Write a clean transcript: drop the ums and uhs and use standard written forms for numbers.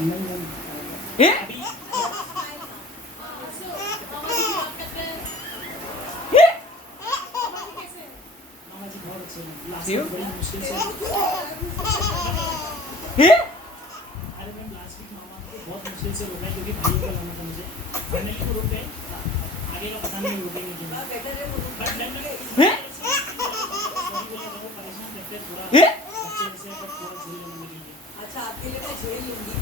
ए क्यों? अरे ma'am last week मामा को बहुत मुश्किल से रोका है क्योंकि भाई को लाना था मुझे फाइनली वो रुक गए आगे का पता नहीं रुकेंगे कि नहीं बट मैम परेशान रहते थोड़ा बच्चे से बट थोड़ा झेल लेने के लिए अच्छा आपके लिए मैं झेल लूंगी।